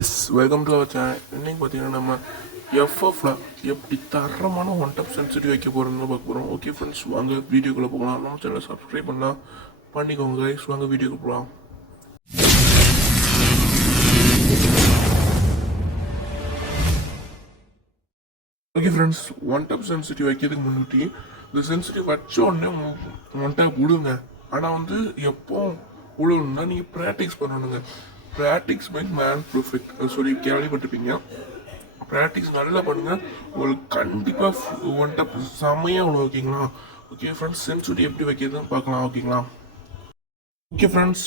Welcome to our channel. இன்னைக்கு பார்த்தீங்கன்னா நம்ம எஃப்எஃப்ல எப்படி தரமான ஒன் டப் சென்சிட்டிவ் வைக்க போகிறோம்னு பார்க்க போகிறோம். ஓகே ஃப்ரெண்ட்ஸ், வாங்க வீடியோக்குள்ளே போகலாம். நம்ம சேனலை சப்ஸ்கிரைப் பண்ணலாம், பண்ணிக்கோங்க கைஸ். வாங்க வீடியோக்கு போகலாம். Okay friends, one tap sensitive வைக்கிறதுக்கு முன்னாடி இந்த சென்சிட்டிவ் வச்ச உடனே ஒன் டப் விடுங்க. ஆனால் வந்து எப்போ விழுணும்னா நீங்கள் ப்ராக்டிஸ் பண்ணணுங்க. ப்ராக்டிஸ் மேக் மேன் பர்ஃபெக்ட் சொல்லி கேள்விப்பட்டிருப்பீங்க. ப்ராக்டிஸ் நல்லா பண்ணுங்கள், உங்களுக்கு கண்டிப்பாக ஒன் டப் செம்மையாக அவ்வளோ. ஓகேங்களா? ஓகே ஃப்ரெண்ட்ஸ், சென்சிட்டிவ் எப்படி வைக்கிறதுன்னு பார்க்கலாம். ஓகேங்களா? ஓகே ஃப்ரெண்ட்ஸ்,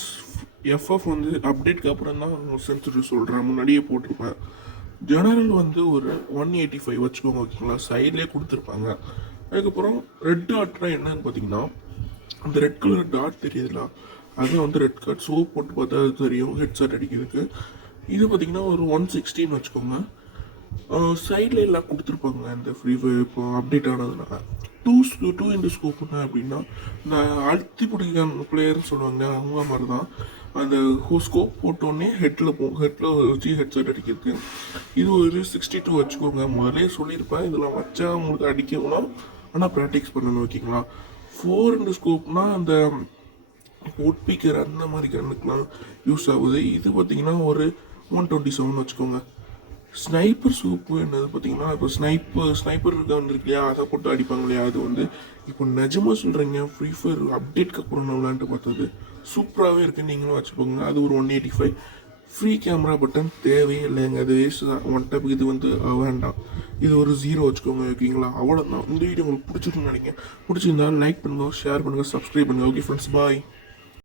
எஃப்எஃப் வந்து அப்டேட்க்கு அப்புறம் தான் சென்சிட்டிவ் சொல்கிறேன், முன்னாடியே போட்டிருப்பேன். ஜெனரல் வந்து ஒரு 185 வச்சுக்கோங்க. ஓகேங்களா? சைட்லேயே கொடுத்துருப்பாங்க. அதுக்கப்புறம் ரெட் டாட்னா என்னன்னு பார்த்தீங்கன்னா, அந்த ரெட் கலர் டாட் தெரியுதுல, அது வந்து ரெட் கார்ட் சோப் போட்டு பார்த்தா அது தெரியும் ஹெட்செட் அடிக்கிறதுக்கு. இது பார்த்தீங்கன்னா ஒரு 116 வச்சுக்கோங்க. சைடில் எல்லாம் கொடுத்துருப்பாங்க இந்த ஃப்ரீ ஃபயர் இப்போ அப்டேட் ஆனதுனால. டூ இன்டு ஸ்கோப்புனா அப்படின்னா இந்த அழுத்தி பிடிக்கிற பிளேயர்னு சொல்லுவாங்க, அவங்க மாதிரி தான். அந்த ஸ்கோப் போட்டோடனே ஹெட்டில் வச்சு ஹெட்செட் அடிக்கிறதுக்கு. இது ஒரு 62 வச்சுக்கோங்க. முதலே சொல்லியிருப்பேன், இதில் வச்சா உங்களுக்கு அடிக்கணும், ஆனால் ப்ராக்டிஸ் பண்ணணும். ஓகேங்களா? 4 இன்டு ஸ்கோப்னா அந்த ஒட்பிக்கர் அந்த மாதிரி கண்ணுக்கெலாம் யூஸ் ஆகுது. இது பார்த்தீங்கன்னா ஒரு 127 வச்சுக்கோங்க. ஸ்னைப்பர் சூப்பு என்னது பார்த்தீங்கன்னா, இப்போ ஸ்னைப்பர் இருக்கு இல்லையா, அதை போட்டு அடிப்பாங்க இல்லையா, அது வந்து இப்போ நிஜமாக சொல்கிறீங்க, ஃப்ரீ ஃபயர் அப்டேட்க்கு அப்புறம் நான் விளையாண்டு பார்த்தது சூப்பராகவே இருக்குது. நீங்களும் வச்சுக்கோங்க. அது ஒரு 185. ஃப்ரீ கேமரா பட்டன் தேவையே இல்லைங்க, அது வேஸ்ட் தான். ஒன் டைப்புக்கு இது வந்து வேண்டாம். இது ஒரு 0 வச்சுக்கோங்க. ஓகேங்களா? அவ்வளோதான். இந்த வீடியோ உங்களுக்கு பிடிச்சிருக்குன்னு நினைக்கிறேன். பிடிச்சிருந்தா லைக் பண்ணுங்கள், ஷேர் பண்ணுங்கள், சப்ஸ்கிரைப் பண்ணுங்கள். ஓகே ஃப்ரெண்ட்ஸ், பாய்.